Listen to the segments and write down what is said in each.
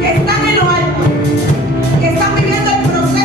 Que están en lo alto, que están viviendo el proceso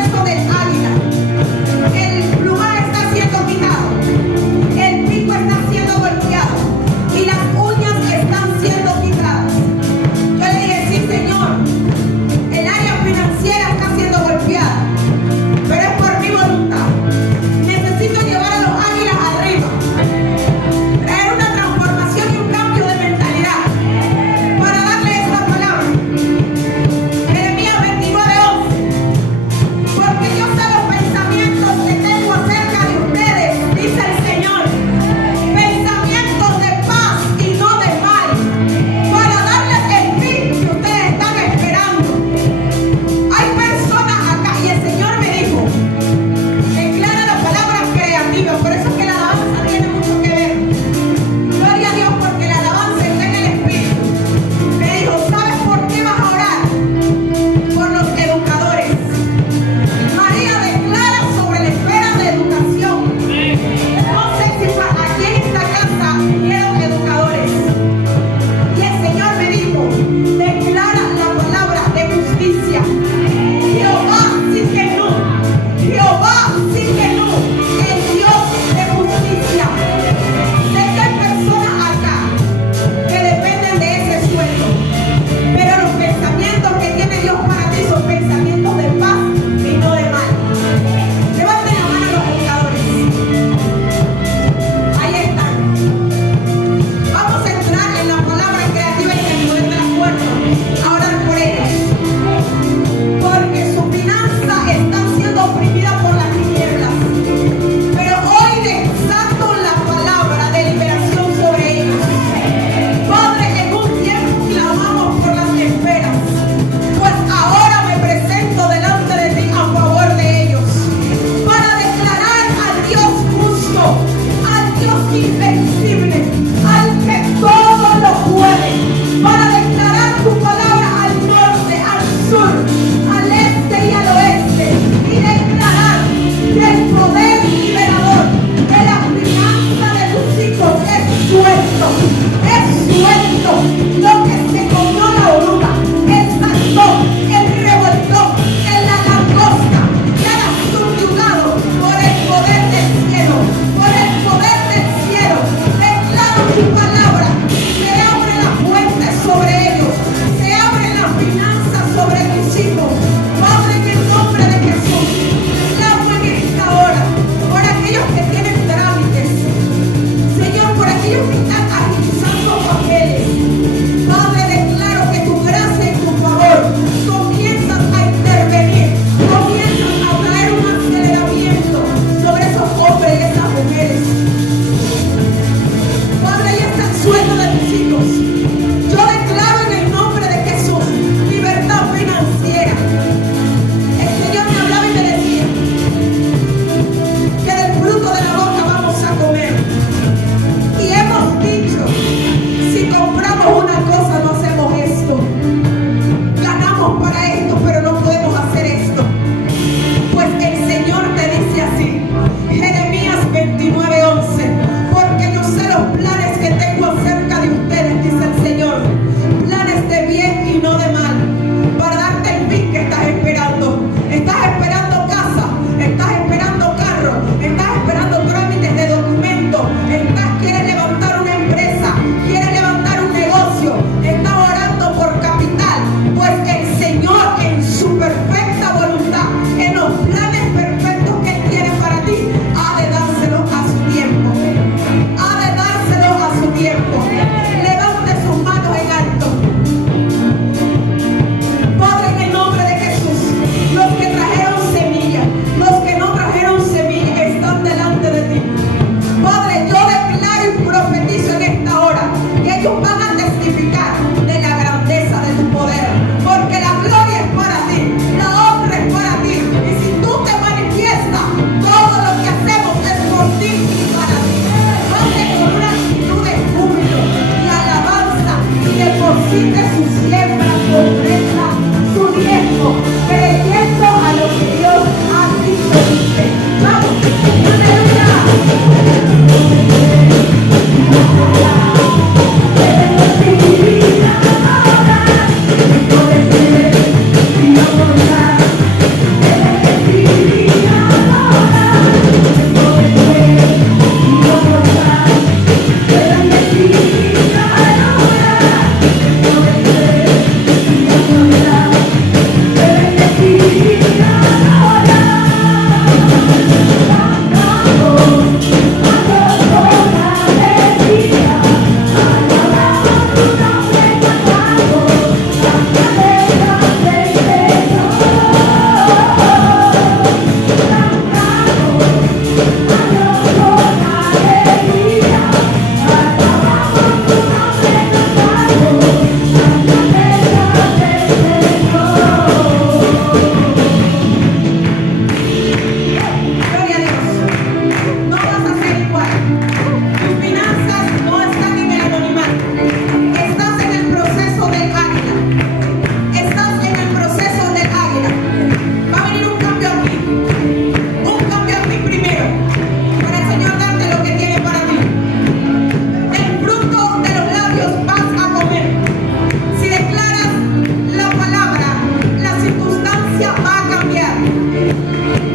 prosperar.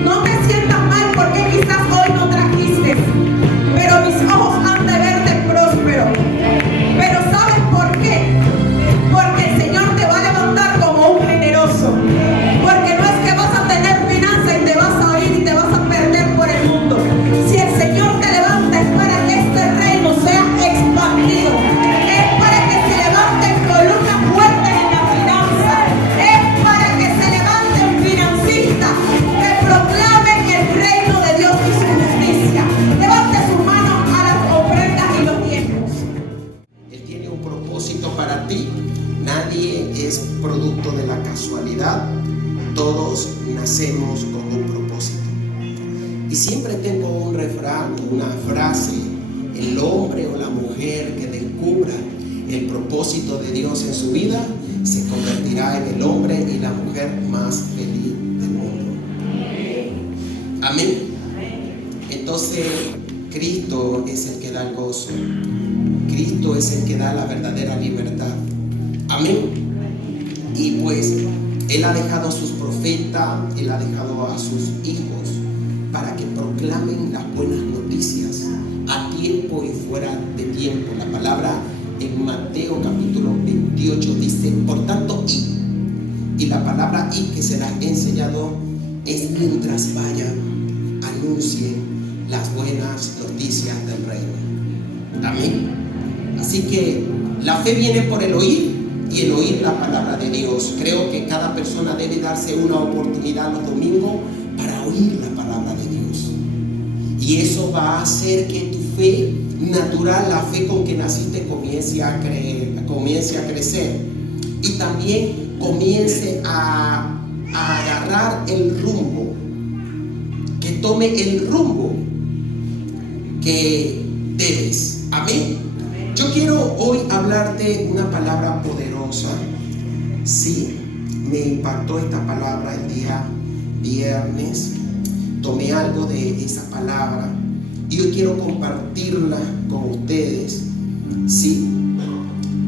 No te sientas mal porque quizás hoy no trajiste, pero mis ojos han de verte próspero. Pero ¿sabes por qué? Porque el Señor te va a levantar como un generoso. Porque no es que vas a tener finanzas y te vas a ir y te vas a perder por el mundo. Si el Señor te levanta es para que este reino sea expandido. Es para que se levanten columnas fuertes en la finanza. Es para que se levanten financistas que proclamen el reino de Dios y su justicia. Levante sus manos a las ofrendas y los diezmos. Él tiene un propósito para ti. Nadie es producto de la casualidad. Todos nacemos con un propósito. Y siempre tengo un refrán, una frase: el hombre o la mujer que descubra el propósito de Dios en su vida se convertirá en el hombre y la mujer más feliz del mundo. Amén. Entonces, Cristo es el que da el gozo. Cristo es el que da la verdadera libertad. Amén. Y pues Él ha dejado a sus profetas, Él ha dejado a sus hijos para que proclamen las buenas noticias a tiempo y fuera de tiempo. La palabra en Mateo capítulo 28 dice: por tanto, y la palabra "y" que se las he enseñado es mientras vayan, anuncien las buenas noticias del reino. Amén. Así que la fe viene por el oír y el oír la palabra de Dios. Creo que cada persona debe darse una oportunidad los domingos para oír la palabra de Dios. Y eso va a hacer que tu fe natural, la fe con que naciste, comience a crecer. Y también comience a agarrar el rumbo. Que tome el rumbo que debes. Amén. Yo quiero hoy hablarte una palabra poderosa. Sí, me impactó esta palabra el día viernes. Tomé algo de esa palabra y hoy quiero compartirla con ustedes. Sí.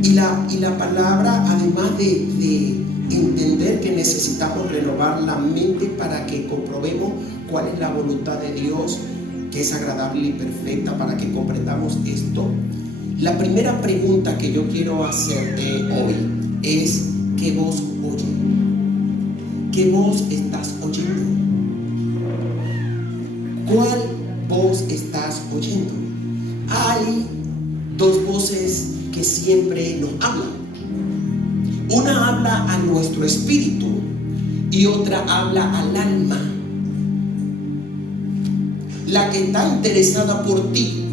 Y la palabra, además de entender que necesitamos renovar la mente para que comprobemos cuál es la voluntad de Dios, que es agradable y perfecta, para que comprendamos esto. La primera pregunta que yo quiero hacerte hoy es: ¿qué voz oyes? ¿Qué voz estás oyendo? ¿Cuál voz estás oyendo? Hay dos voces que siempre nos hablan. Una habla a nuestro espíritu y otra habla al alma. La que está interesada por ti,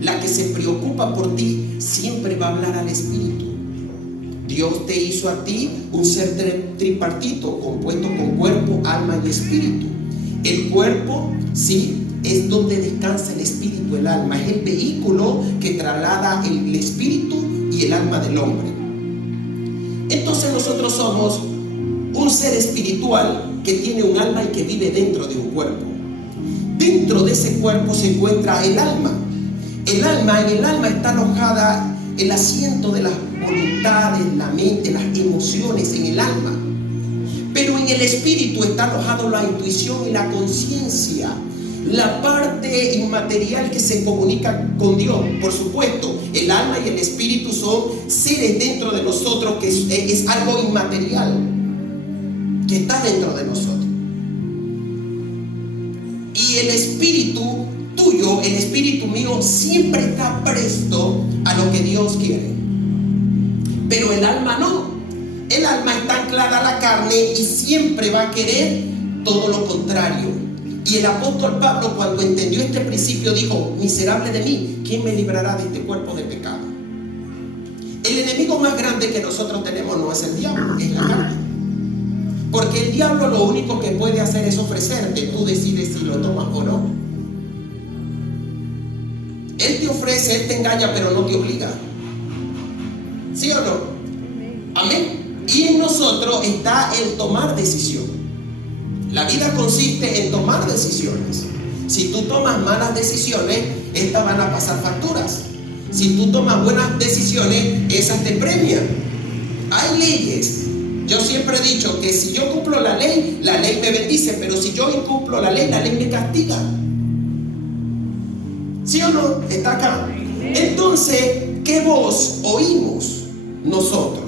la que se preocupa por ti, siempre va a hablar al espíritu. Dios te hizo a ti un ser tripartito, compuesto con cuerpo, alma y espíritu. El cuerpo, sí, es donde descansa el espíritu, el alma. Es el vehículo que traslada el espíritu y el alma del hombre. Entonces nosotros somos un ser espiritual que tiene un alma y que vive dentro de un cuerpo. Dentro de ese cuerpo se encuentra el alma. En el alma está alojada el asiento de las voluntades, la mente, las emociones en el alma. Pero en el espíritu está alojado la intuición y la conciencia, la parte inmaterial que se comunica con Dios. Por supuesto, el alma y el espíritu son seres dentro de nosotros, que es algo inmaterial que está dentro de nosotros. Y el espíritu tuyo, el espíritu mío, siempre está presto a lo que Dios quiere. Pero el alma no. El alma está anclada a la carne y siempre va a querer todo lo contrario. Y el apóstol Pablo, cuando entendió este principio, dijo: miserable de mí, ¿quién me librará de este cuerpo de pecado? El enemigo más grande que nosotros tenemos no es el diablo, es la carne. Porque el diablo lo único que puede hacer es ofrecerte. Tú decides si lo tomas o no. Él te ofrece, él te engaña, pero no te obliga. ¿Sí o no? Amén. Y en nosotros está el tomar decisión. La vida consiste en tomar decisiones. Si tú tomas malas decisiones, estas van a pasar facturas. Si tú tomas buenas decisiones, esas te premian. Hay leyes Yo siempre he dicho que si yo cumplo la ley me bendice, pero si yo incumplo la ley me castiga. ¿Sí o no? Está acá. Entonces, ¿qué voz oímos nosotros?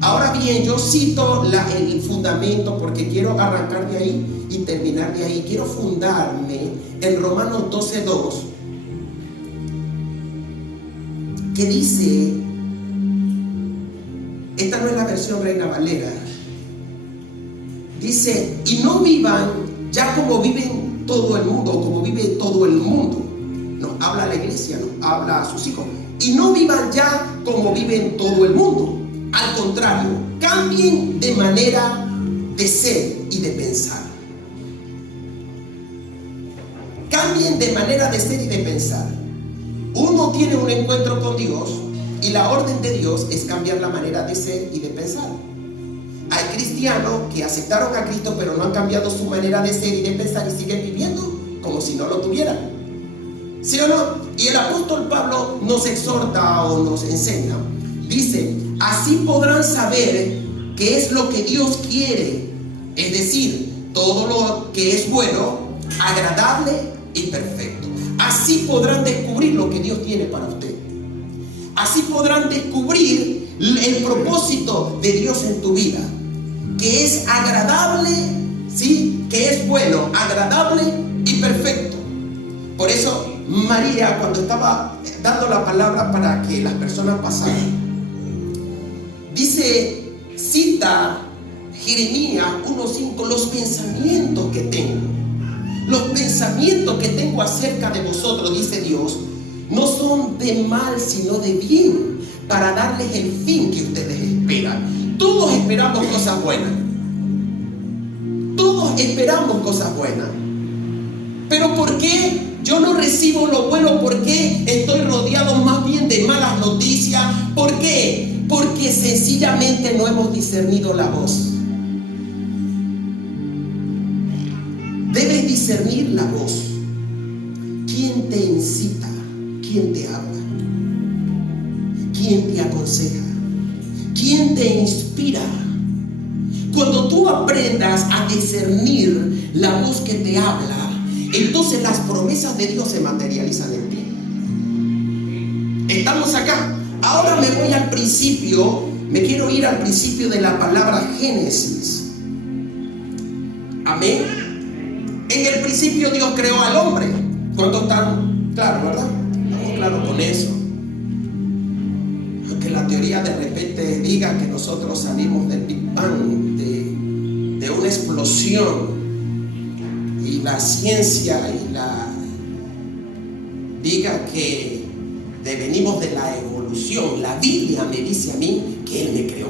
Ahora bien, yo cito el fundamento porque quiero arrancar de ahí y terminar de ahí. Quiero fundarme en Romanos 12:2, que dice, esta no es la versión Reina Valera, dice: y no vivan ya como viven todo el mundo, como vive todo el mundo. Nos habla a la iglesia, nos habla a sus hijos. Y no vivan ya como viven todo el mundo. Al contrario, cambien de manera de ser y de pensar. Cambien de manera de ser y de pensar. Uno tiene un encuentro con Dios y la orden de Dios es cambiar la manera de ser y de pensar. Hay cristianos que aceptaron a Cristo pero no han cambiado su manera de ser y de pensar y siguen viviendo como si no lo tuvieran. ¿Sí o no? Y el apóstol Pablo nos exhorta o nos enseña. Dice: así podrán saber qué es lo que Dios quiere, es decir, todo lo que es bueno, agradable y perfecto. Así podrán descubrir lo que Dios tiene para usted. Así podrán descubrir el propósito de Dios en tu vida, que es agradable, ¿sí? Que es bueno, agradable y perfecto. Por eso María, cuando estaba dando la palabra para que las personas pasaran, dice, cita Jeremías 1:5: los pensamientos que tengo acerca de vosotros, dice Dios, no son de mal sino de bien, para darles el fin que ustedes esperan. Todos esperamos cosas buenas. Todos esperamos cosas buenas. Pero ¿por qué yo no recibo lo bueno? ¿Por qué estoy rodeado más bien de malas noticias? ¿Por qué? Porque sencillamente no hemos discernido la voz. Debes discernir la voz. ¿Quién te incita? ¿Quién te habla? ¿Quién te aconseja? ¿Quién te inspira? Cuando tú aprendas a discernir la voz que te habla, entonces las promesas de Dios se materializan en ti. ¿Estamos acá? Ahora me voy al principio, me quiero ir al principio de la palabra Génesis. Amén. En el principio Dios creó al hombre. ¿Cuántos están claros, verdad? Estamos claros con eso. Aunque la teoría de repente diga que nosotros salimos del Big Bang, de una explosión, y la ciencia diga que venimos de la evolución, la Biblia me dice a mí que Él me creó.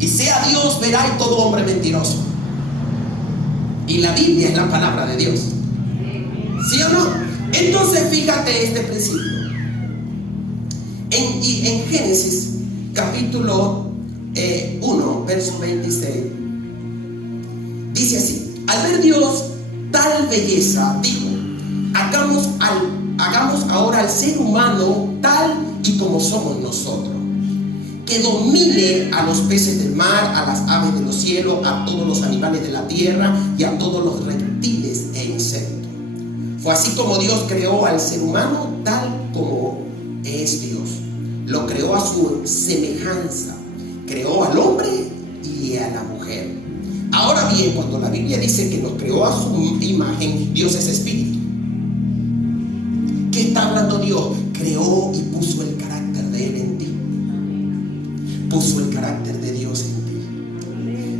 Y sea Dios, verá y todo hombre mentiroso. Y la Biblia es la palabra de Dios. ¿Sí o no? Entonces fíjate este principio. En Génesis capítulo 1, verso 26, dice así: al ver Dios tal belleza, dijo, hagamos ahora al ser humano tal y como somos nosotros, que domine a los peces del mar, a las aves de los cielos, a todos los animales de la tierra y a todos los reptiles e insectos. Fue así como Dios creó al ser humano tal como es Dios. Lo creó a su semejanza. Creó al hombre y a la mujer. Ahora bien, cuando la Biblia dice que nos creó a su imagen, Dios es espíritu. ¿Qué está hablando Dios? Creó y puso el carácter de Él en ti. Puso el carácter de Dios en ti.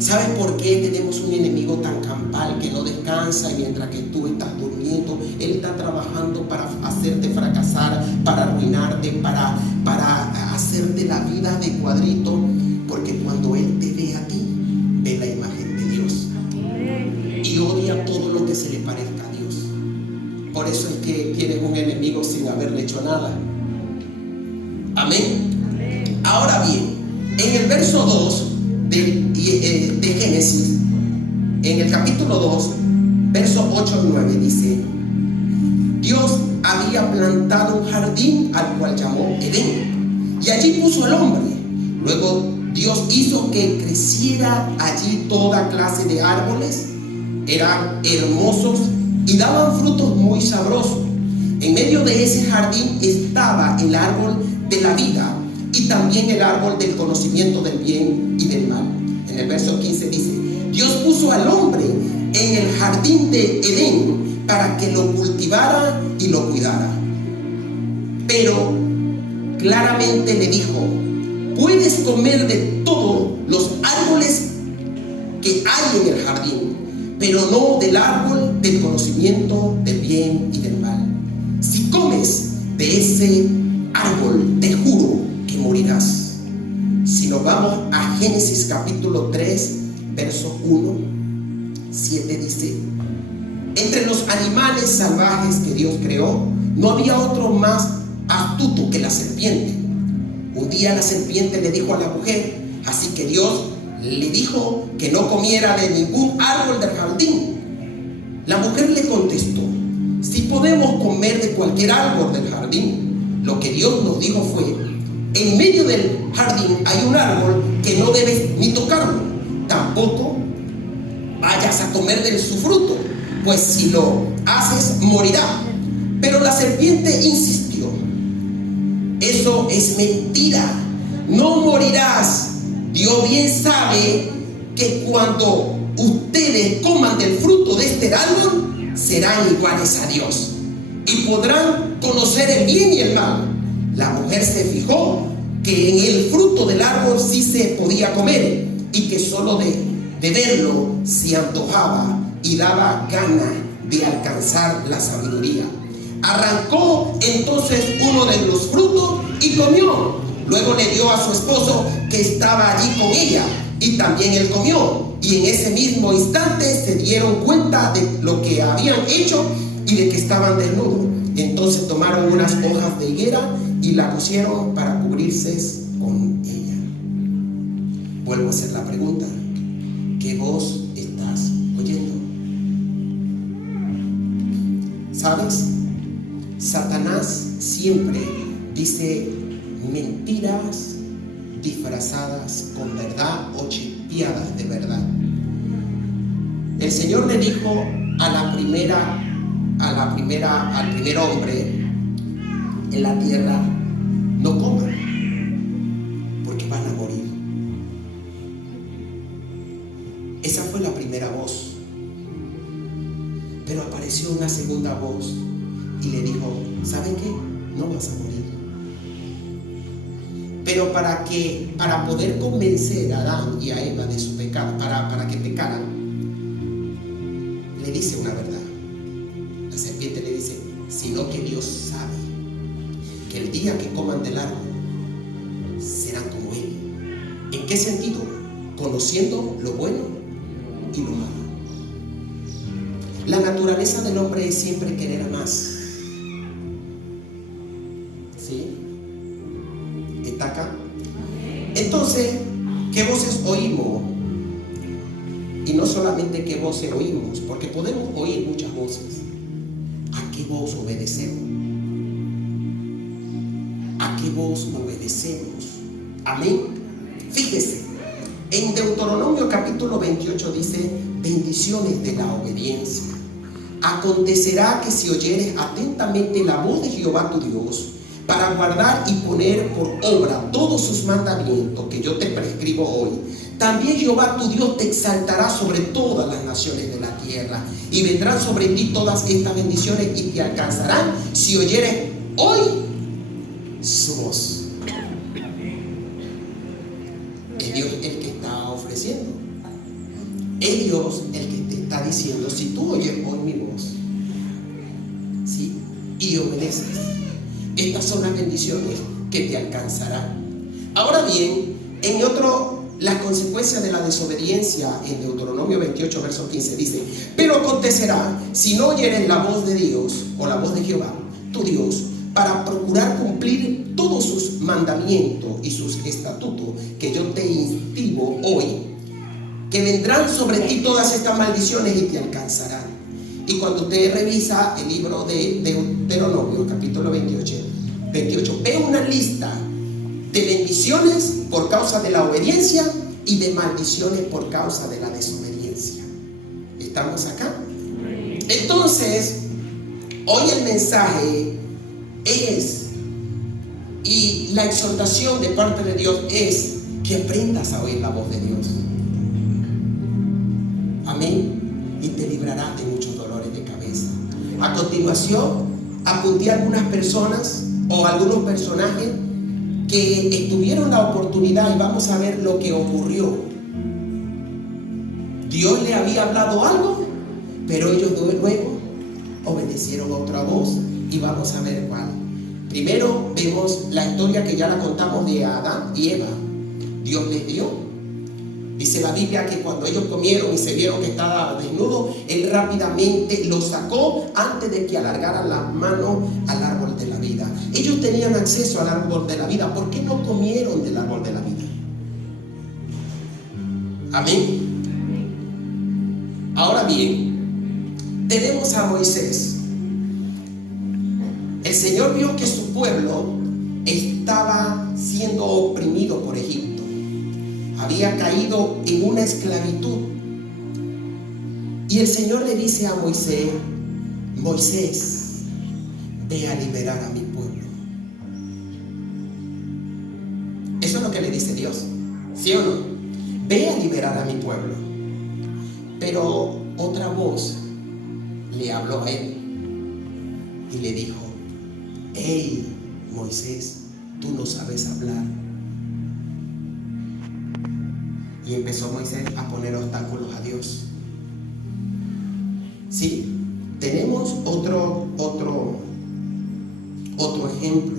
¿Sabes por qué tenemos un enemigo tan campal que no descansa y mientras que tú estás durmiendo, Él está trabajando para hacerte fracasar, para arruinarte, para hacerte la vida de cuadrito? Porque cuando Él te ve a ti, ve la imagen de Dios y odia todo lo que se le parezca a Dios. Por eso es que tienes un enemigo sin haberle hecho nada. Amén. Ahora bien, en el verso 2 de Génesis, en el capítulo 2, verso 8 al 9, dice: Dios había plantado un jardín al cual llamó Edén, y allí puso al hombre. Luego Dios hizo que creciera allí toda clase de árboles. Eran hermosos y daban frutos muy sabrosos. En medio de ese jardín estaba el árbol de la vida y también el árbol del conocimiento del bien y del mal. En el verso 15 dice: Dios puso al hombre en el jardín de Edén para que lo cultivara y lo cuidara. Pero claramente le dijo: puedes comer de todos los árboles que hay en el jardín, pero no del árbol del conocimiento del bien y del mal. Si comes de ese árbol, te juro que morirás. Si nos vamos a Génesis capítulo 3, verso 1, 7 dice: entre los animales salvajes que Dios creó, no había otro más astuto que la serpiente. Un día la serpiente le dijo a la mujer, así que Dios le dijo que no comiera de ningún árbol del jardín. La mujer le contestó: si podemos comer de cualquier árbol del jardín. Lo que Dios nos dijo fue: en medio del jardín hay un árbol que no debes ni tocarlo, tampoco vayas a comer de su fruto, pues si lo haces morirá. Pero la serpiente insistió: eso es mentira, no morirás. Dios bien sabe que cuando ustedes coman del fruto de este árbol, serán iguales a Dios y podrán conocer el bien y el mal. La mujer se fijó que en el fruto del árbol sí se podía comer y que solo de verlo se antojaba y daba gana de alcanzar la sabiduría. Arrancó entonces uno de los frutos y comió. Luego le dio a su esposo que estaba allí con ella y también él comió. Y en ese mismo instante se dieron cuenta de lo que habían hecho y de que estaban desnudos. Entonces tomaron unas hojas de higuera y la pusieron para cubrirse con ella. Vuelvo a hacer la pregunta: ¿qué voz estás oyendo? ¿Sabes? Satanás siempre dice mentiras disfrazadas con verdad o chipeadas de verdad. El Señor le dijo al primer hombre en la tierra: no coman, porque van a morir. Esa fue la primera voz. Pero apareció una segunda voz y le dijo: ¿saben qué? No vas a morir. Pero para poder convencer a Adán y a Eva de su pecado, para que pecaran, le dice una verdad. La serpiente le dice: sino que Dios sabe que el día que coman del árbol serán como Él. ¿En qué sentido? Conociendo lo bueno y lo malo. La naturaleza del hombre es siempre querer más. ¿Sí? ¿Está acá? Entonces, ¿qué voces oímos? Y no solamente qué voces oímos, porque podemos oír muchas voces. ¿A qué voz obedecemos? ¿A qué voz obedecemos? Amén. Fíjese, en Deuteronomio capítulo 28 dice: bendiciones de la obediencia. Acontecerá que si oyeres atentamente la voz de Jehová tu Dios, para guardar y poner por obra todos sus mandamientos que yo te prescribo hoy, también Jehová tu Dios te exaltará sobre todas las naciones de la tierra, y vendrán sobre ti todas estas bendiciones y te alcanzarán si oyeres hoy su voz. Es Dios el que está ofreciendo. Es Dios el que te está diciendo: si tú oyes hoy mi voz, ¿sí?, y obedeces, estas son las bendiciones que te alcanzarán. Ahora bien, las consecuencias de la desobediencia en Deuteronomio 28, verso 15 dice: pero acontecerá, si no oyeres la voz de Dios o la voz de Jehová, tu Dios, para procurar cumplir todos sus mandamientos y sus estatutos que yo te instigo hoy, que vendrán sobre ti todas estas maldiciones y te alcanzarán. Y cuando usted revisa el libro de Deuteronomio, capítulo 28, ve una lista de bendiciones por causa de la obediencia y de maldiciones por causa de la desobediencia. ¿Estamos acá? Entonces, hoy el mensaje es, y la exhortación de parte de Dios es que aprendas a oír la voz de Dios. Amén. Y te librarás de muchos dolores de cabeza. A continuación, apunté a algunas personas o algunos personajes que tuvieron la oportunidad y vamos a ver lo que ocurrió. Dios le había hablado algo, pero ellos luego obedecieron a otra voz y vamos a ver cuál. Primero vemos la historia que ya la contamos de Adán y Eva. Dios les dio. Dice la Biblia que cuando ellos comieron y se vieron que estaba desnudo, Él rápidamente lo sacó antes de que alargaran la mano al árbol de la vida. Ellos tenían acceso al árbol de la vida. ¿Por qué no comieron del árbol de la vida? Amén. Ahora bien, tenemos a Moisés. El Señor vio que su pueblo estaba siendo oprimido por Egipto. Había caído en una esclavitud. Y el Señor le dice a Moisés: Moisés, ve a liberar a mi pueblo. Eso es lo que le dice Dios, ¿sí o no? Ve a liberar a mi pueblo. Pero otra voz le habló a él y le dijo: hey, Moisés, tú no sabes hablar. Y empezó Moisés a poner obstáculos a Dios. Sí, tenemos otro ejemplo,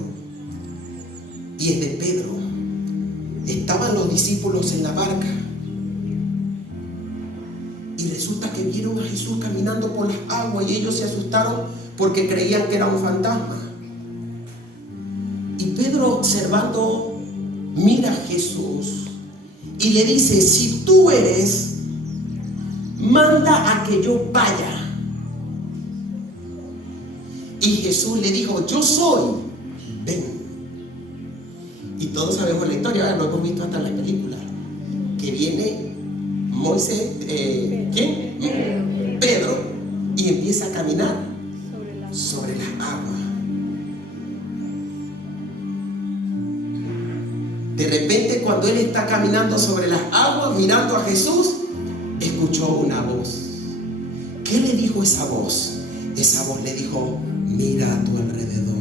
y es de Pedro. Estaban los discípulos en la barca y resulta que vieron a Jesús caminando por las aguas y ellos se asustaron porque creían que era un fantasma. Y Pedro, observando, mira a Jesús y le dice: si tú eres, manda a que yo vaya. Y Jesús le dijo: yo soy, ven. Y todos sabemos la historia, lo hemos visto hasta en la película, que viene Moisés, ¿quién? Pedro, y empieza a caminar sobre las aguas. De repente, cuando él está caminando sobre las aguas, mirando a Jesús, escuchó una voz. ¿Qué le dijo esa voz? Esa voz le dijo: mira a tu alrededor.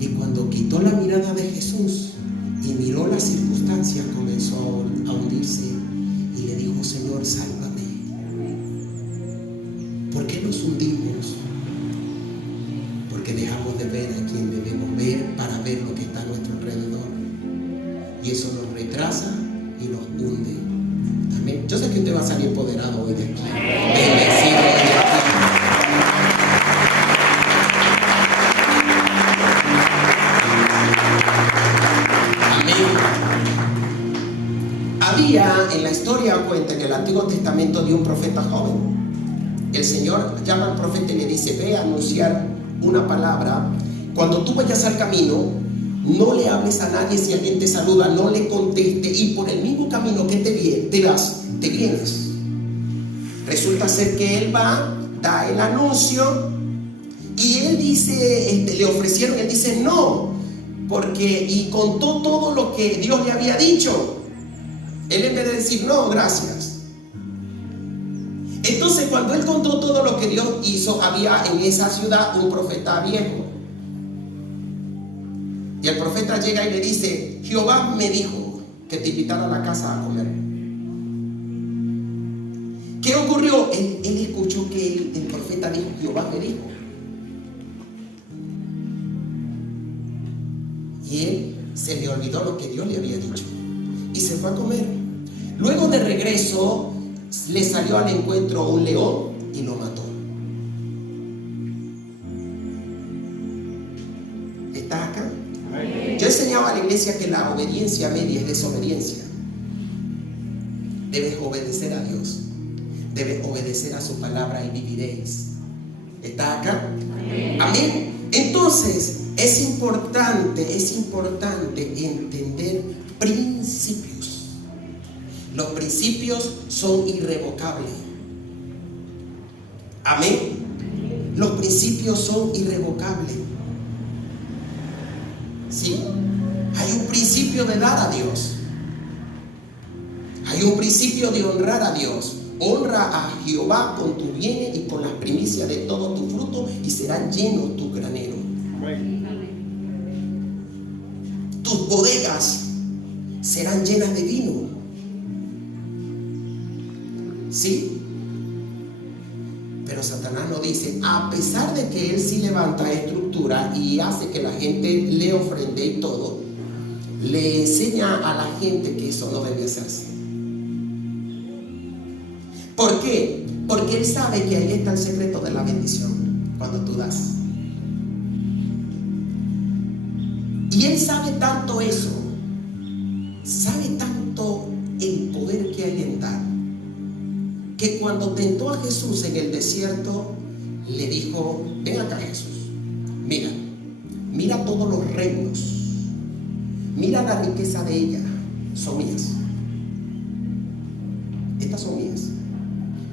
Y cuando quitó la mirada de Jesús y miró las circunstancias, comenzó a hundirse y le dijo: Señor, sálvame. ¿Por qué nos hundimos? Porque dejamos de ver a quien debemos ver para ver lo que está a nuestro alrededor. Y eso nos retrasa y nos hunde. Amén. Yo sé que usted va a salir empoderado hoy de aquí. Bendecido hoy de aquí. Había en la historia cuenta en el Antiguo Testamento de un profeta joven. El Señor llama al profeta y le dice: ve a anunciar una palabra. Cuando tú vayas al camino, no le hables a nadie. Si alguien te saluda, no le conteste, y por el mismo camino que te vienes. Resulta ser que él va, da el anuncio y él dice, le ofrecieron, él dice no, porque, y contó todo lo que Dios le había dicho. Él, en vez de decir no, gracias. Entonces, cuando él contó todo lo que Dios hizo, había en esa ciudad un profeta viejo. Y el profeta llega y le dice: Jehová me dijo que te invitara a la casa a comer. ¿Qué ocurrió? Él escuchó que el profeta dijo: Jehová me dijo. Y él se le olvidó lo que Dios le había dicho y se fue a comer. Luego de regreso, le salió al encuentro un león y lo mató. ¿Estás acá? Yo enseñaba a la iglesia que la obediencia media es desobediencia. Debes obedecer a Dios, debes obedecer a su palabra y viviréis. ¿Estás acá? Amén. Entonces, Es importante entender principios. Los principios son irrevocables. Amén. Los principios son irrevocables. ¿Sí? Hay un principio de dar a Dios. Hay un principio de honrar a Dios. Honra a Jehová con tus bienes y con las primicias de todo tu fruto, y serán llenos tus graneros. Tus bodegas serán llenas de vino. ¿Sí? Pero Satanás nos dice, a pesar de que él sí levanta estructura y hace que la gente le ofrende y todo, le enseña a la gente que eso no debe hacerse. ¿Por qué? Porque él sabe que ahí está el secreto de la bendición, cuando tú das. Y él sabe tanto eso, sabe tanto el poder que hay en dar, que cuando tentó a Jesús en el desierto, le dijo, ven acá Jesús, mira todos los reinos, mira la riqueza de ella, son mías. Estas son mías.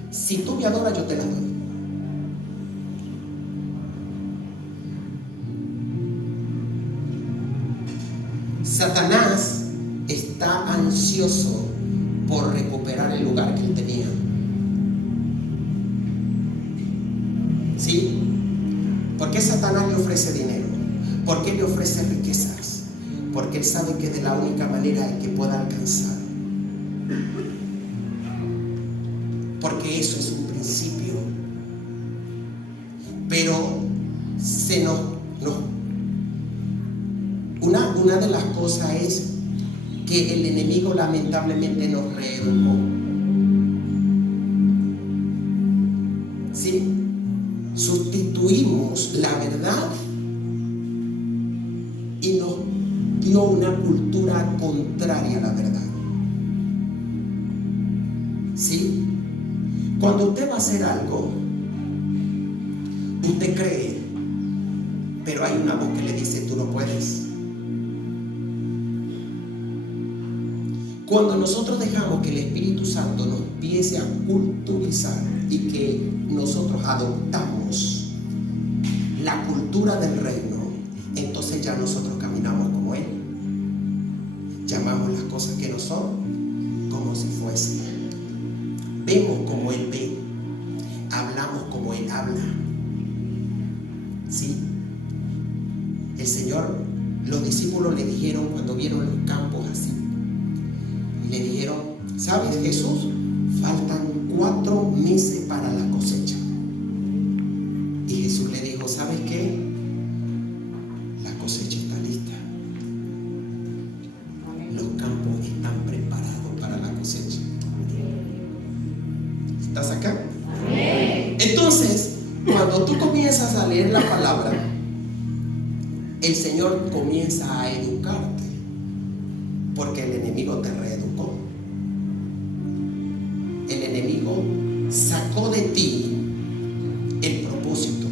Si tú me adoras, yo te las doy. Satanás está ansioso por recuperar el lugar que él tenía. ¿Sí? ¿Por qué Satanás le ofrece dinero? ¿Por qué le ofrece riquezas? Porque él sabe que de la única manera en que pueda alcanzar. Porque eso es un principio. Pero una de las cosas es que el enemigo lamentablemente nos reeducó. ¿Sí? Sustituimos la verdad y nos dio una cultura contraria a la verdad. ¿Sí? Cuando usted va a hacer algo, usted cree, pero hay una voz que le dice, tú no puedes. Cuando nosotros dejamos que el Espíritu Santo nos empiece a culturizar y que nosotros adoptamos la cultura del reino, entonces ya nosotros caminamos como Él. Llamamos las cosas que no son como si fuesen. Vemos como Él ve. Hablamos como Él habla. ¿Sí? El Señor, los discípulos le dijeron cuando vieron los campos así, le dijeron, ¿sabes, Jesús? Faltan 4 meses para la cosecha. Y Jesús le dijo, ¿sabes qué? La cosecha está lista. Los campos están preparados para la cosecha. ¿Estás acá? Entonces, cuando tú comienzas a leer la palabra, el Señor comienza a educarte, porque el enemigo te reeducó. El enemigo sacó de ti el propósito,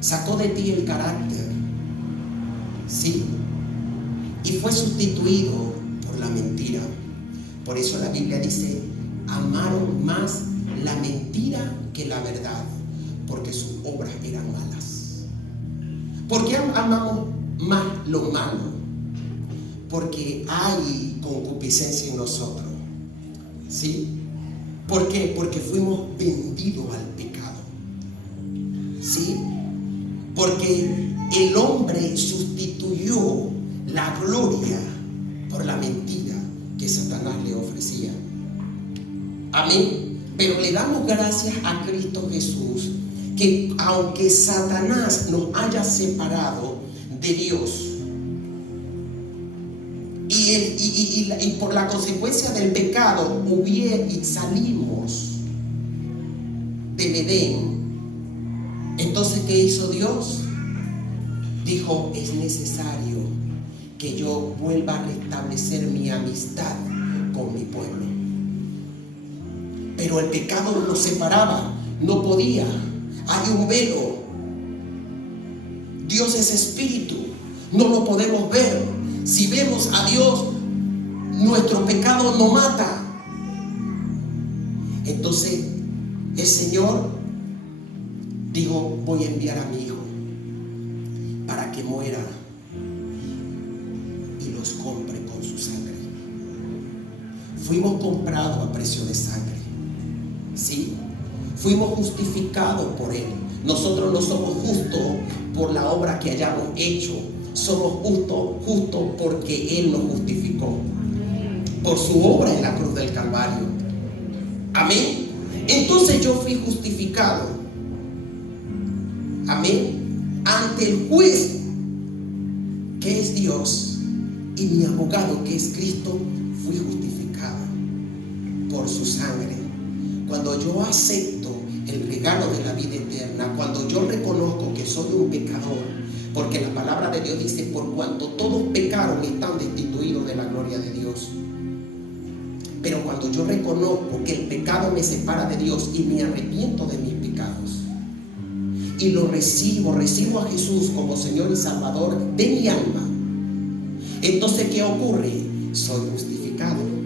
sacó de ti el carácter, ¿sí? Y fue sustituido por la mentira. Por eso la Biblia dice, amaron más la mentira que la verdad, porque sus obras eran malas. ¿Por qué amamos más lo malo? Porque hay concupiscencia en nosotros. ¿Sí? ¿Por qué? Porque fuimos vendidos al pecado. ¿Sí? Porque el hombre sustituyó la gloria por la mentira que Satanás le ofrecía. Amén. Pero le damos gracias a Cristo Jesús, que aunque Satanás nos haya separado de Dios, y por la consecuencia del pecado y salimos del Edén, entonces ¿qué hizo Dios? Dijo, es necesario que yo vuelva a restablecer mi amistad con mi pueblo. Pero el pecado nos separaba, no podía, hay un velo. Dios es espíritu, no lo podemos ver. Si vemos a Dios, nuestro pecado no mata. Entonces el Señor dijo: voy a enviar a mi hijo para que muera y los compre con su sangre. Fuimos comprados a precio de sangre, ¿sí? Fuimos justificados por Él. Nosotros no somos justos por la obra que hayamos hecho, somos justos porque Él nos justificó por su obra en la cruz del Calvario. Amén. Entonces yo fui justificado, amén, ante el juez que es Dios y mi abogado que es Cristo. Fui justificado por su sangre. Cuando yo acepto el regalo de la vida eterna, cuando yo reconozco que soy un pecador, porque la palabra de Dios dice: por cuanto todos pecaron, están destituidos de la gloria de Dios. Pero cuando yo reconozco que el pecado me separa de Dios y me arrepiento de mis pecados y lo recibo a Jesús como Señor y Salvador de mi alma, entonces ¿qué ocurre? Soy justificado.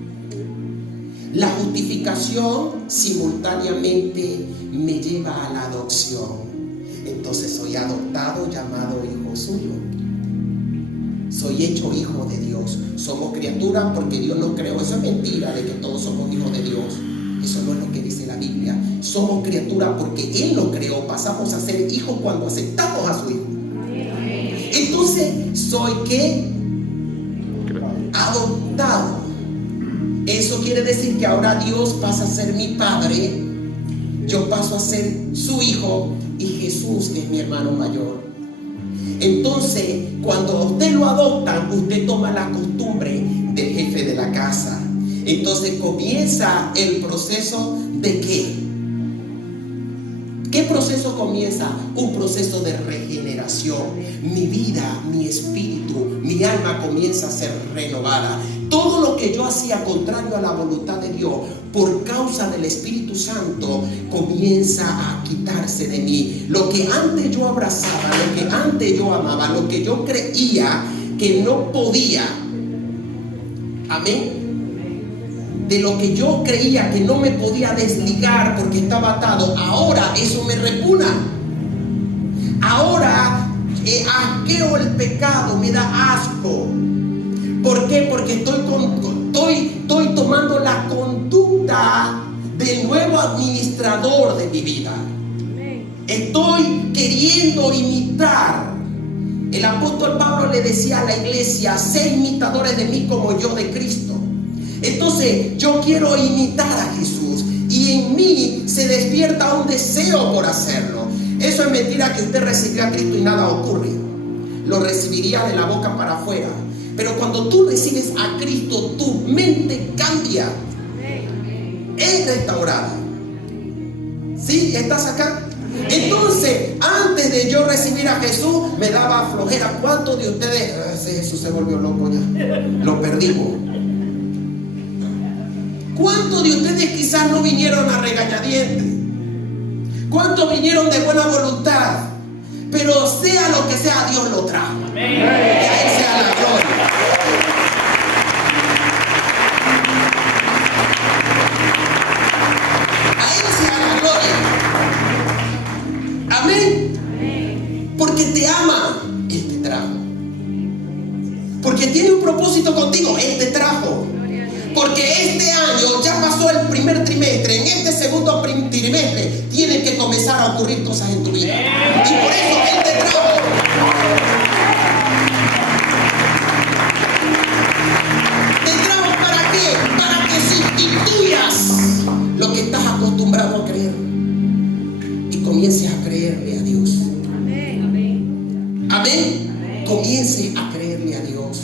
La justificación simultáneamente me lleva a la adopción. Entonces soy adoptado, llamado hijo suyo. Soy hecho hijo de Dios. Somos criaturas porque Dios nos creó. Eso es mentira de que todos somos hijos de Dios. Eso no es lo que dice la Biblia. Somos criaturas porque Él nos creó. Pasamos a ser hijos cuando aceptamos a su hijo. Entonces soy ¿qué? Adoptado. Eso quiere decir que ahora Dios pasa a ser mi padre, yo paso a ser su hijo y Jesús es mi hermano mayor. Entonces, cuando a usted lo adoptan, usted toma la costumbre del jefe de la casa. Entonces comienza el proceso de ¿qué? ¿Qué proceso comienza? Un proceso de regeneración. Mi vida, mi espíritu, mi alma comienza a ser renovada. Todo lo que yo hacía contrario a la voluntad de Dios, por causa del Espíritu Santo, comienza a quitarse de mí. Lo que antes yo abrazaba, lo que antes yo amaba, lo que yo creía que no podía, amén, de lo que yo creía que no me podía desligar porque estaba atado, ahora eso me repugna. Ahora asqueo el pecado, me da asco. ¿Por qué? Porque estoy tomando la conducta del nuevo administrador de mi vida. Estoy queriendo imitar. El apóstol Pablo le decía a la iglesia: sé imitadores de mí como yo de Cristo. Entonces yo quiero imitar a Jesús y en mí se despierta un deseo por hacerlo. Eso es mentira que usted recibió a Cristo y nada ocurre. Lo recibiría de la boca para afuera. Pero cuando tú recibes a Cristo, tu mente cambia. Es restaurada. ¿Sí? ¿Estás acá? Entonces, antes de yo recibir a Jesús, me daba flojera. ¿Cuántos de ustedes? Ese Jesús se volvió loco ya. Lo perdimos. ¿Cuántos de ustedes quizás no vinieron a regañadientes? ¿Cuántos vinieron de buena voluntad? Pero sea lo que sea, Dios lo trajo. Y a Él sea la gloria. A Él sea la gloria. Amén. Porque te ama, Él te trajo. Porque tiene un propósito contigo, Él te trajo. Porque este año ya pasó el primer trimestre. En este segundo trimestre tienen que comenzar a ocurrir cosas en tu vida. Y por eso Él te trajo. ¿Te trajo para qué? Para que sustituyas lo que estás acostumbrado a creer y comiences a creerle a Dios. Amén. Amén. Comiences a creerle a Dios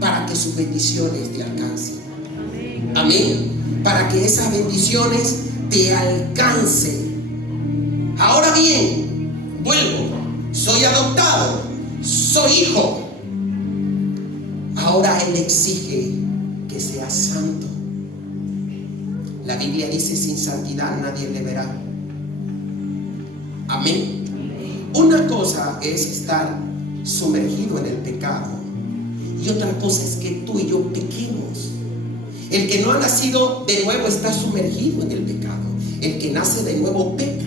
para que sus bendiciones te alcancen. Amén. Para que esas bendiciones te alcancen. Ahora bien, vuelvo. Soy adoptado. Soy hijo. Ahora Él exige que seas santo. La Biblia dice: sin santidad nadie le verá. Amén. Una cosa es estar sumergido en el pecado y otra cosa es que tú y yo pequemos. El que no ha nacido de nuevo está sumergido en el pecado. El que nace de nuevo peca.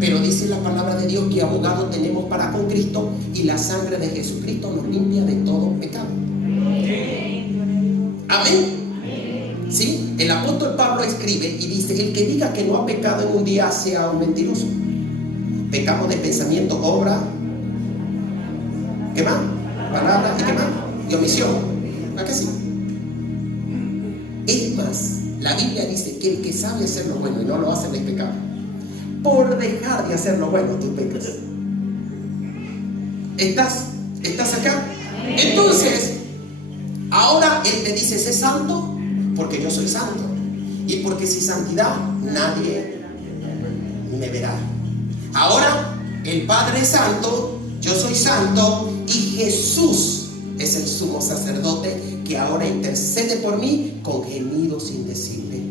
Pero dice la palabra de Dios que abogado tenemos para con Cristo, y la sangre de Jesucristo nos limpia de todo pecado. Amén. ¿Sí? El apóstol Pablo escribe y dice: el que diga que no ha pecado en un día sea un mentiroso. Pecamos de pensamiento, obra, ¿qué más? Palabra, ¿y qué más? Y omisión. ¿A qué sí? Es más, la Biblia dice que el que sabe hacer lo bueno y no lo hace es pecado. Por dejar de hacer lo bueno, tú pecas. ¿Estás acá? Entonces, ahora Él te dice: sé santo, porque yo soy santo. Y porque sin santidad nadie me verá. Ahora el Padre es santo, yo soy santo, y Jesús es el sumo sacerdote que ahora intercede por mí con gemidos indecibles.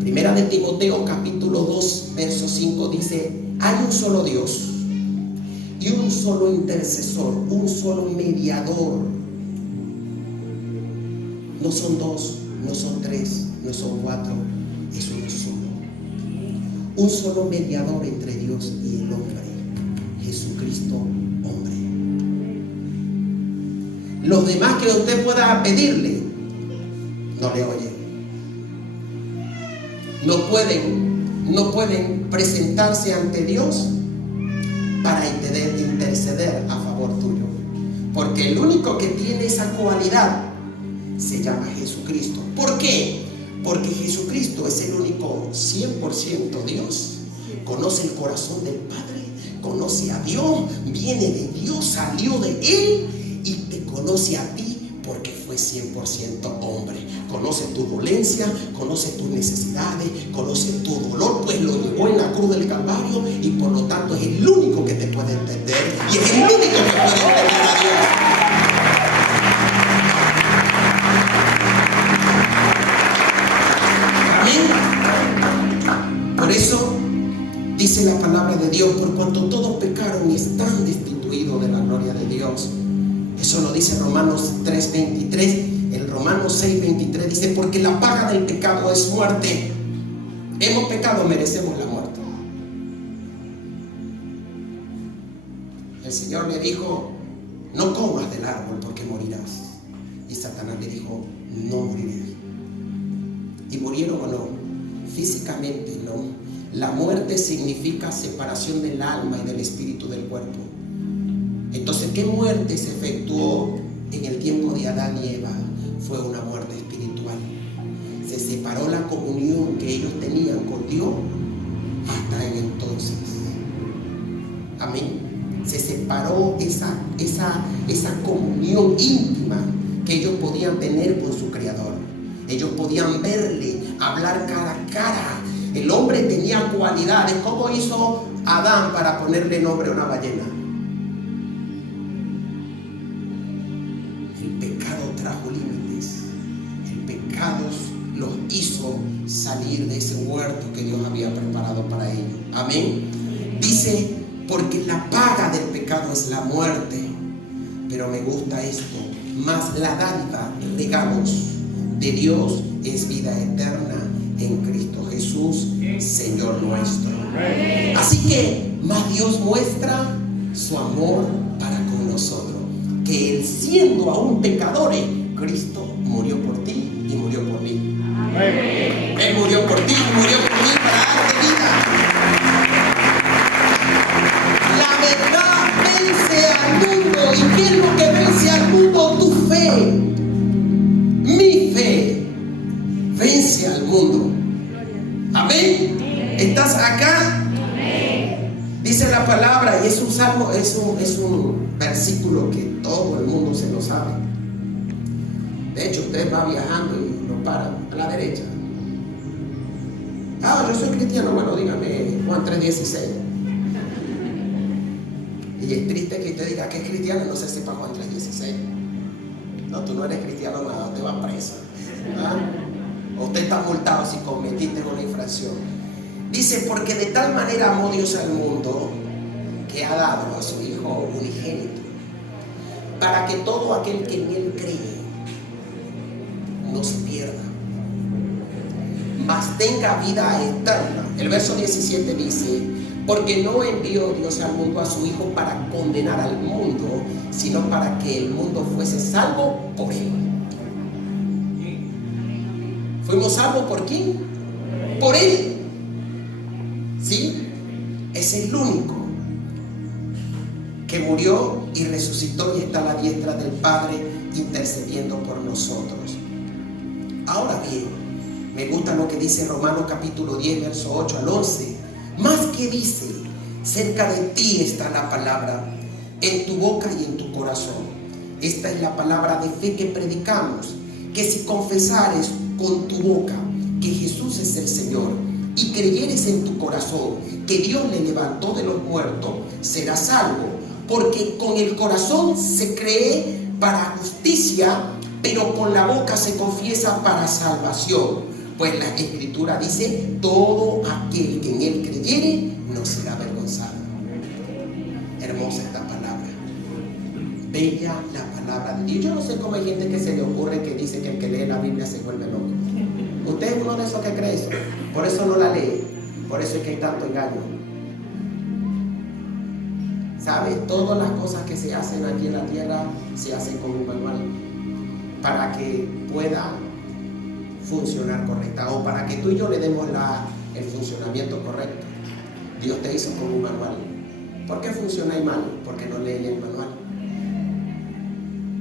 Primera de Timoteo capítulo 2 verso 5 dice: hay un solo Dios y un solo intercesor, un solo mediador. No son dos, no son tres, no son cuatro, es uno solo. Un solo mediador entre Dios y el hombre, Jesucristo hombre. Los demás que usted pueda pedirle, no le oyen. No pueden presentarse ante Dios para interceder a favor tuyo. Porque el único que tiene esa cualidad se llama Jesucristo. ¿Por qué? Porque Jesucristo es el único 100% Dios. Conoce el corazón del Padre, conoce a Dios, viene de Dios, salió de Él y te conoce a ti porque fue 100% hombre. Conoce tu dolencia, conoce tus necesidades, conoce tu dolor, pues lo llevó en la cruz del Calvario, y por lo tanto es el único que te puede entender y es el único que puede entender a Dios. Por eso dice la palabra de Dios: por cuanto todos pecaron y están destituidos de la gloria de Dios. Eso lo dice Romanos 3:23. En Romanos 6:23 dice: porque la paga del pecado es muerte. Hemos pecado, merecemos la muerte. El Señor le dijo: no comas del árbol porque morirás. Y Satanás le dijo: no moriré. ¿Y murieron o no? Físicamente no. La muerte significa separación del alma y del espíritu del cuerpo. Entonces, ¿qué muerte se efectuó en el tiempo de Adán y Eva? Fue una muerte espiritual. Se separó la comunión que ellos tenían con Dios hasta en entonces. Amén. Se separó esa comunión íntima que ellos podían tener con su Creador. Ellos podían verle, hablar cara a cara. El hombre tenía cualidades. ¿Cómo hizo Adán para ponerle nombre a una ballena? El pecado trajo límites. El pecado los hizo salir de ese huerto que Dios había preparado para ellos. Amén. Dice: porque la paga del pecado es la muerte. Pero me gusta esto: mas la dádiva, regalos de Dios es vida eterna en Cristo Jesús, Señor nuestro. Así que más Dios muestra su amor para con nosotros, que Él, siendo aún pecadores, Cristo murió por ti y murió por mí. Él murió por ti y murió por mí para darte vida. La verdad vence al mundo. ¿Y qué es lo que vence al mundo? Tu fe. Mi fe vence al mundo. Amén. ¿Estás acá? Dice la palabra, y es un salmo, es un versículo que todo el mundo se lo sabe. De hecho, usted va viajando y lo para a la derecha. Ah, yo soy cristiano. Bueno, dígame Juan 3:16. Y es triste que usted diga que es cristiano y no se sepa Juan 3:16. No, tú no eres cristiano, nada, te vas preso. ¿Ah? Usted está multado si cometiste una infracción. Dice, porque de tal manera amó Dios al mundo que ha dado a su Hijo unigénito, para que todo aquel que en Él cree no se pierda, mas tenga vida eterna. El verso 17 dice, porque no envió Dios al mundo a su Hijo para condenar al mundo, sino para que el mundo fuese salvo por Él. ¿Fuimos salvos por quién? Por Él. ¿Sí? Es el único que murió y resucitó y está a la diestra del Padre intercediendo por nosotros. Ahora bien, me gusta lo que dice Romanos capítulo 10, verso 8 al 11. Más que dice, cerca de ti está la palabra, en tu boca y en tu corazón. Esta es la palabra de fe que predicamos, que si confesares con tu boca que Jesús es el Señor y creyeres en tu corazón que Dios le levantó de los muertos, serás salvo. Porque con el corazón se cree para justicia, pero con la boca se confiesa para salvación. Pues la Escritura dice, todo aquel que en Él creyere no será avergonzado. Hermosa esta palabra, bella la palabra de Dios. Yo no sé cómo hay gente que se le ocurre que dice que el que lee la Biblia se vuelve loco. Usted es uno de esos que cree eso, por eso no la lee, por eso es que hay tanto engaño. ¿Sabe? Todas las cosas que se hacen aquí en la tierra se hacen con un manual para que pueda funcionar correcta, o para que tú y yo le demos el funcionamiento correcto. Dios te hizo con un manual. ¿Por qué funcionáis mal? Porque no leen el manual.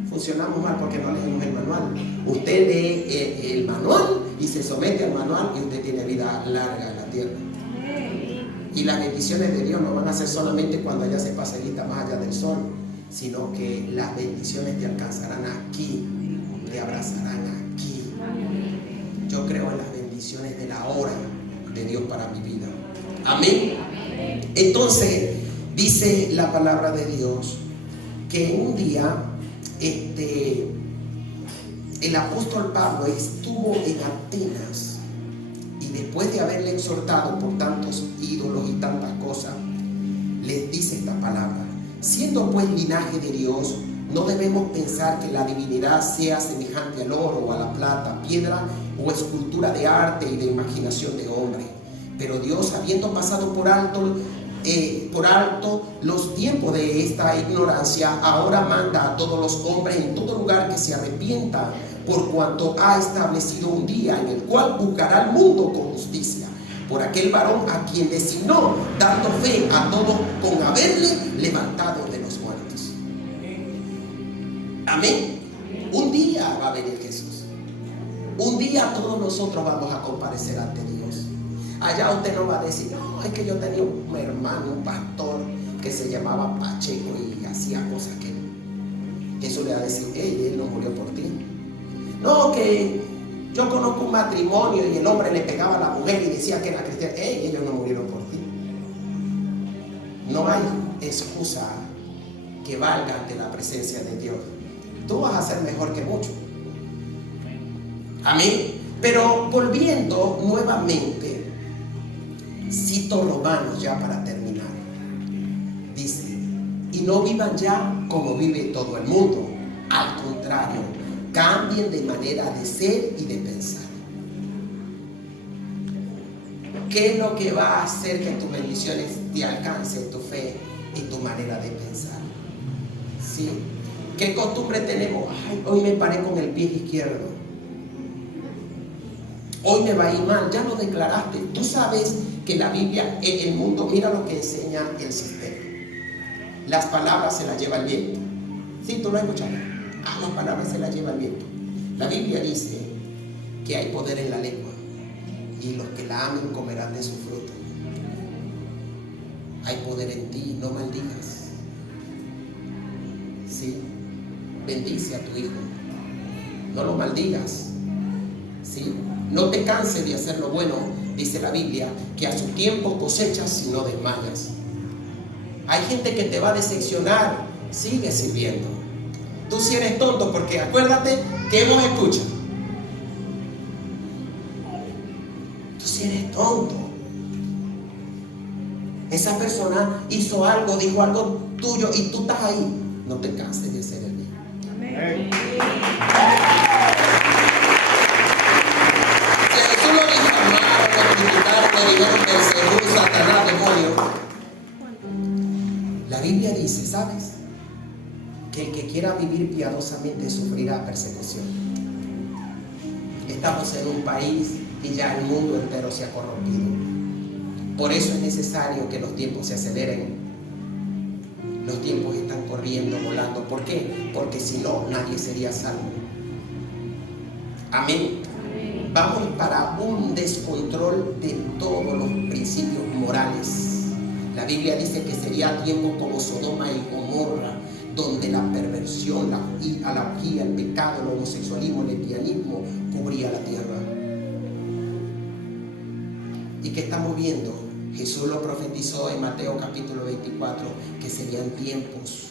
Funcionamos mal porque no leemos el manual. Usted lee el manual y se somete al manual y usted tiene vida larga en la tierra. Y las bendiciones de Dios no van a ser solamente cuando allá se paseguita más allá del sol, sino que las bendiciones te alcanzarán aquí, te abrazarán aquí. Yo creo en las bendiciones de la hora de Dios para mi vida. Amén. Entonces, dice la palabra de Dios que en un día el apóstol Pablo estuvo en Atenas y después de haberle exhortado por tantos ídolos y tantas cosas, les dice esta palabra: siendo pues linaje de Dios, no debemos pensar que la divinidad sea semejante al oro o a la plata, piedra o escultura de arte y de imaginación de hombre. Pero Dios, habiendo pasado por alto los tiempos de esta ignorancia, ahora manda a todos los hombres en todo lugar que se arrepientan, por cuanto ha establecido un día en el cual juzgará al mundo con justicia, por aquel varón a quien designó, dando fe a todos con haberle levantado de los muertos. Amén. Un día va a venir Jesús. Un día todos nosotros vamos a comparecer ante Dios. Allá usted no va a decir: no, es que yo tenía un hermano, un pastor que se llamaba Pacheco y hacía cosas que no. Eso le va a decir: hey, él no murió por ti. No, que yo conozco un matrimonio y el hombre le pegaba a la mujer y decía que era cristiano. Hey, ellos no murieron por ti. No hay excusa que valga ante la presencia de Dios. Tú vas a ser mejor que muchos. Amén. Pero volviendo nuevamente, cito Romanos ya para terminar. Dice: y no vivan ya como vive todo el mundo. Al contrario, cambien de manera de ser y de pensar. ¿Qué es lo que va a hacer que tus bendiciones te alcancen? Tu fe y tu manera de pensar. ¿Sí? ¿Qué costumbre tenemos? Ay, hoy me paré con el pie izquierdo. Hoy me va a ir mal. Ya lo declaraste. Tú sabes que la Biblia, en el mundo, mira lo que enseña el sistema. Las palabras se las lleva el viento. ¿Sí? ¿Tú lo has escuchado? Las palabras se las lleva el viento. La Biblia dice que hay poder en la lengua y los que la amen comerán de su fruto. Hay poder en ti, no maldigas. ¿Sí? Bendice a tu hijo, no lo maldigas. ¿Sí? No te canses de hacer lo bueno. Dice la Biblia que a su tiempo cosechas y no desmayas. Hay gente que te va a decepcionar. Sigue sirviendo. Tú si eres tonto, porque acuérdate que vos escuchas. Tú si eres tonto, Esa persona hizo algo, dijo algo tuyo y tú estás ahí. No te canses de ser el mismo. Amén. Si a Jesús lo difamaron, lo criticaron, lo dijeron que Jesús, Satanás, demonio. La Biblia dice, ¿sabes? Que el que quiera vivir piadosamente sufrirá persecución. Estamos en un país y ya el mundo entero se ha corrompido. Por eso es necesario que los tiempos se aceleren. Los tiempos están corriendo, volando. ¿Por qué? Porque si no, nadie sería salvo. Amén. Vamos para un descontrol de todos los principios morales. La Biblia dice que sería tiempo como Sodoma y Gomorra, donde la perversión, la orgía, el pecado, el homosexualismo, el lesbianismo cubría la tierra. ¿Y qué estamos viendo? Jesús lo profetizó en Mateo capítulo 24, que serían tiempos.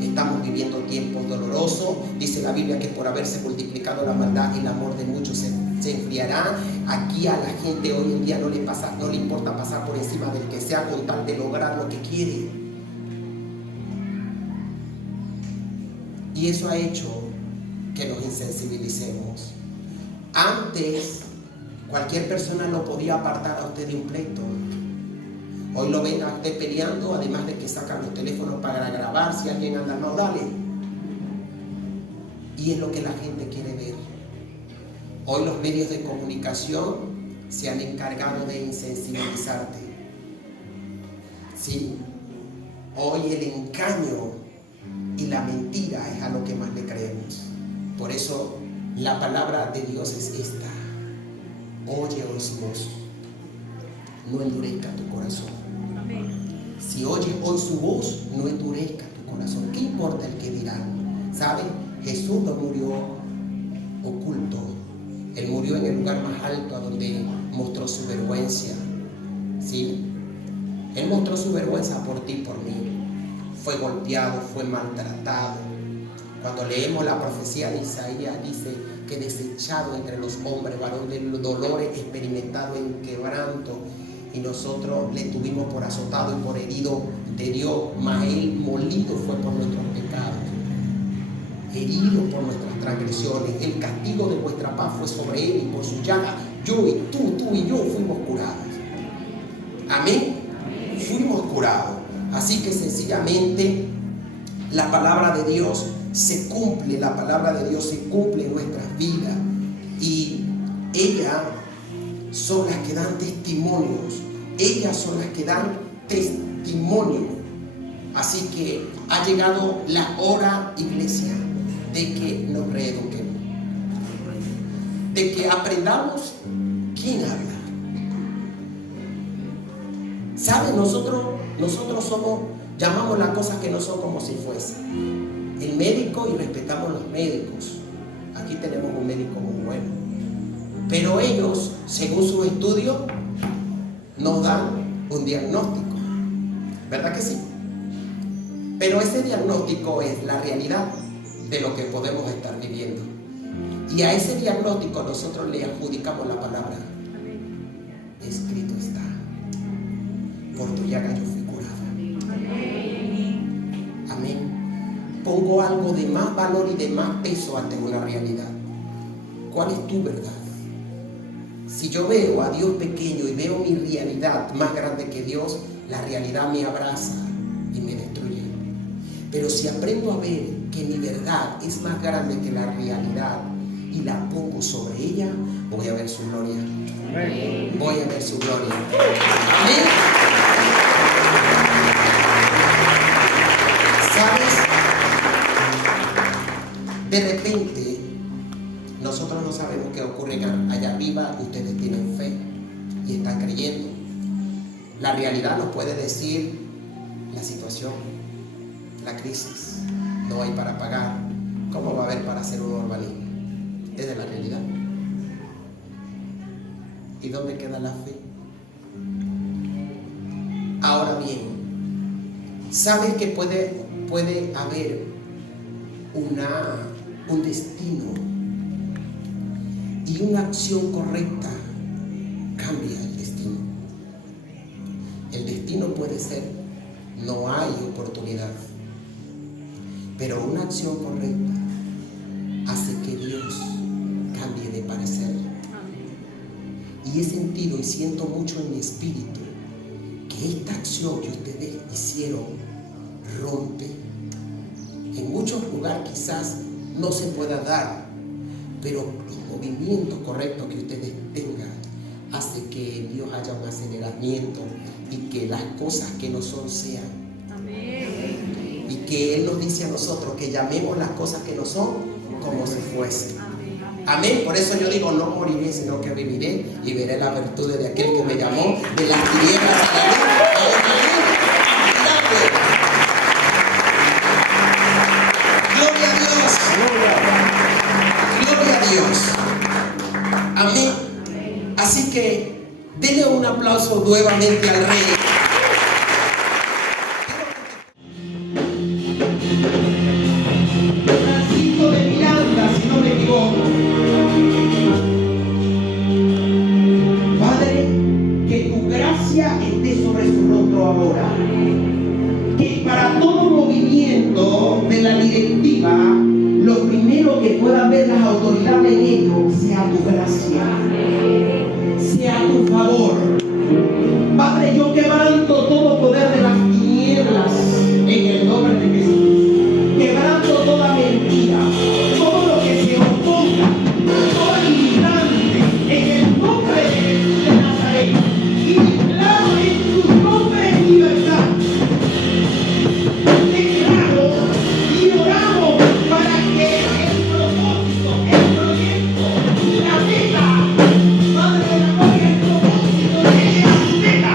Estamos viviendo tiempos dolorosos. Dice la Biblia que por haberse multiplicado la maldad y el amor de muchos se enfriará. Aquí a la gente hoy en día no le importa pasar por encima del que sea con tal de lograr lo que quiere. Y eso ha hecho que nos insensibilicemos. Antes, cualquier persona lo podía apartar a usted de un pleito. Hoy lo ven a usted peleando, además de que sacan los teléfonos para grabar si alguien anda mal, dale. Y es lo que la gente quiere ver. Hoy los medios de comunicación se han encargado de insensibilizarte. Sí. Hoy el engaño y la mentira es a lo que más le creemos. Por eso la palabra de Dios es esta: oye su voz, no endurezca tu corazón. Si oyes hoy su voz, no endurezca tu corazón. ¿Qué importa el que dirá? ¿Sabe? Jesús no murió oculto. Él murió en el lugar más alto, a donde mostró su vergüenza. ¿Sí? Él mostró su vergüenza por ti y por mí. Fue golpeado, fue maltratado. Cuando leemos la profecía de Isaías, dice que desechado entre los hombres, varón de dolores, experimentado en quebranto, y nosotros le tuvimos por azotado y por herido de Dios, mas él molido fue por nuestros pecados, herido por nuestras transgresiones. El castigo de vuestra paz fue sobre él, y por su llaga yo y tú y yo fuimos curados. Amén. Fuimos curados. Así que sencillamente la palabra de Dios se cumple, la palabra de Dios se cumple en nuestras vidas, y ellas son las que dan testimonios. Ellas son las que dan testimonio. Así que ha llegado la hora, iglesia, de que nos reeduquemos, de que aprendamos quién habla. ¿Saben? Nosotros llamamos las cosas que no son como si fuesen. El médico, y respetamos los médicos. Aquí tenemos un médico muy bueno. Pero ellos, según sus estudios, nos dan un diagnóstico. ¿Verdad que sí? Pero ese diagnóstico es la realidad de lo que podemos estar viviendo. Y a ese diagnóstico nosotros le adjudicamos la palabra: escrito está, por tu llaga yo fui curada. Amén. Pongo algo de más valor y de más peso ante una realidad. ¿Cuál es tu verdad? Si yo veo a Dios pequeño y veo mi realidad más grande que Dios, la realidad me abraza y me destruye. Pero si aprendo a ver que mi verdad es más grande que la realidad y la pongo sobre ella, voy a ver su gloria. Voy a ver su gloria. Amén. ¿Sabes? De repente nosotros no sabemos qué ocurre allá arriba. Ustedes tienen fe y están creyendo. La realidad nos puede decir la situación, la crisis. No hay para pagar. ¿Cómo va a haber para hacer un urbanismo? Es de la realidad. ¿Y dónde queda la fe? Ahora bien, ¿sabes que puede haber un destino? Y una acción correcta cambia el destino. El destino puede ser, no hay oportunidad. Pero una acción correcta hace que Dios cambie de parecer. Y he sentido y siento mucho en mi espíritu que esta acción que ustedes hicieron rompe. En muchos lugares quizás no se pueda dar, pero los movimientos correctos que ustedes tengan hace que en Dios haya un aceleramiento y que las cosas que no son sean. Amén. Y que Él nos dice a nosotros que llamemos las cosas que no son como si fuesen. Amén. Por eso yo digo, no moriré, sino que viviré y veré las virtudes de aquel que me llamó de las tinieblas a la luz. Gloria a Dios. Gloria a Dios. Amén. Así que denle un aplauso nuevamente al Rey. Francisco de Miranda, si no me equivoco. Padre, que tu gracia esté sobre su rostro ahora. Que para todo movimiento de la directiva, lo primero que puedan ver las autoridades en ello sea tu gracia, sea tu favor. Padre, yo quebranto todo poder de las tinieblas en el nombre de Jesús. Quebranto toda mentira, todo lo que se oponga, todo limitante, en el nombre de Jesús de Nazaret. Y declaro en tu nombre libertad. Declaro y oramos para que el propósito, el proyecto, la meta, Padre de la gloria, el propósito llegue a su meta.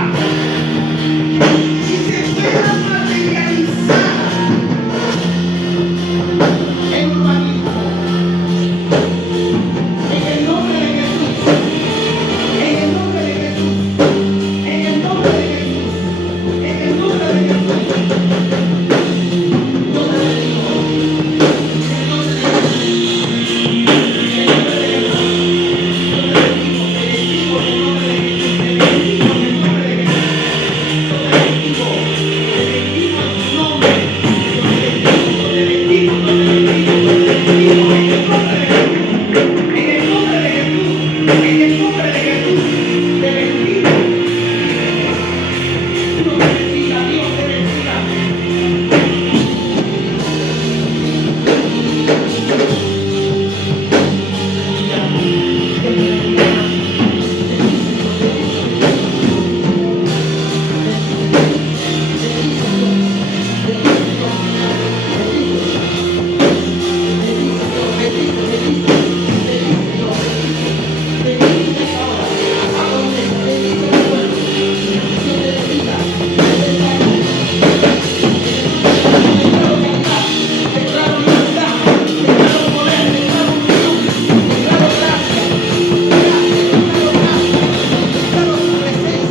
Si se pueda materializar en urbanismo, en el nombre de Jesús, en el nombre de Jesús, en el nombre de Jesús, en el nombre de Jesús. Yo te bendigo, en el nombre de Jesús, en el nombre de Jesús. Yo te bendigo, te bendigo en el nombre de Jesús, te bendigo en el nombre de Jesús. Yo te bendigo en tu nombre. Yo te bendigo, te bendigo, te bendigo, te bendigo en el nombre de Jesús. En el nombre de Jesús, en el nombre de Jesús, te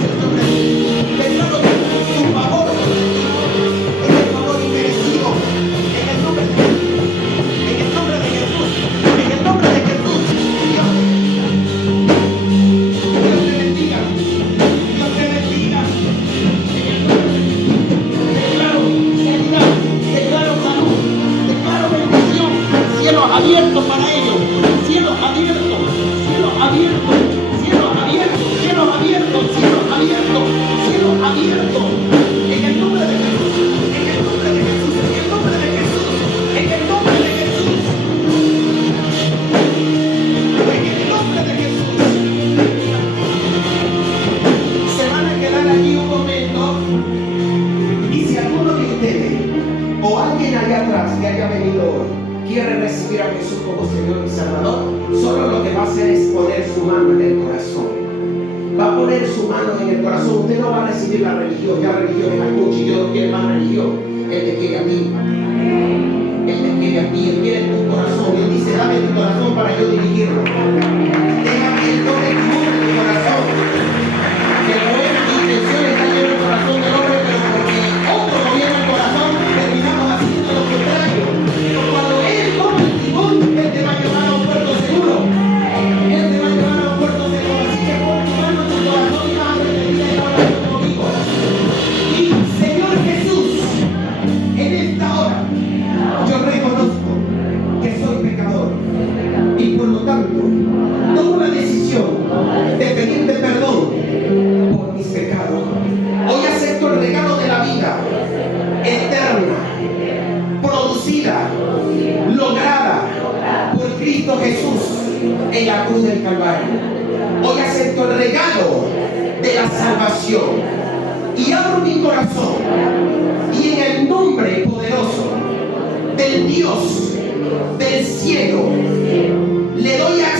bendigo. Dios te bendiga, Dios te bendiga. Abiertos para ellos, cielos abiertos, cielos abiertos, cielos abiertos, cielos abiertos, cielos abiertos, cielos abiertos, en el nombre de Jesús, en el nombre de Jesús, en el nombre de Jesús, en el nombre de Jesús, en el nombre de Jesús. Se van a quedar allí un momento y si alguno de ustedes o alguien allá atrás que haya venido hoy quiere recibir a Jesús como Señor y Salvador, solo lo que va a hacer es poner su mano en el corazón. Va a poner su mano en el corazón. Usted no va a recibir la religión, ya religiones hay mucho y Dios no quiere más religión. Él te quiere a ti. Él te quiere a ti, Él quiere tu corazón. Él dice, dame tu corazón para yo dirigirlo. Déjame el toque de tu corazón. Que la buena intención está lleno el corazón del hombre, pero porque otro gobierna el corazón, terminamos haciendo lo contrario. Pero cuando Él toma el timón, Él te va a llevar a un puerto seguro. Él te va a llevar a un puerto seguro. Así que pon tu mano en tu corazón y vas a repetir esta oración conmigo. Jesús en la cruz del Calvario. Hoy acepto el regalo de la salvación y abro mi corazón, y en el nombre poderoso del Dios del cielo le doy acceso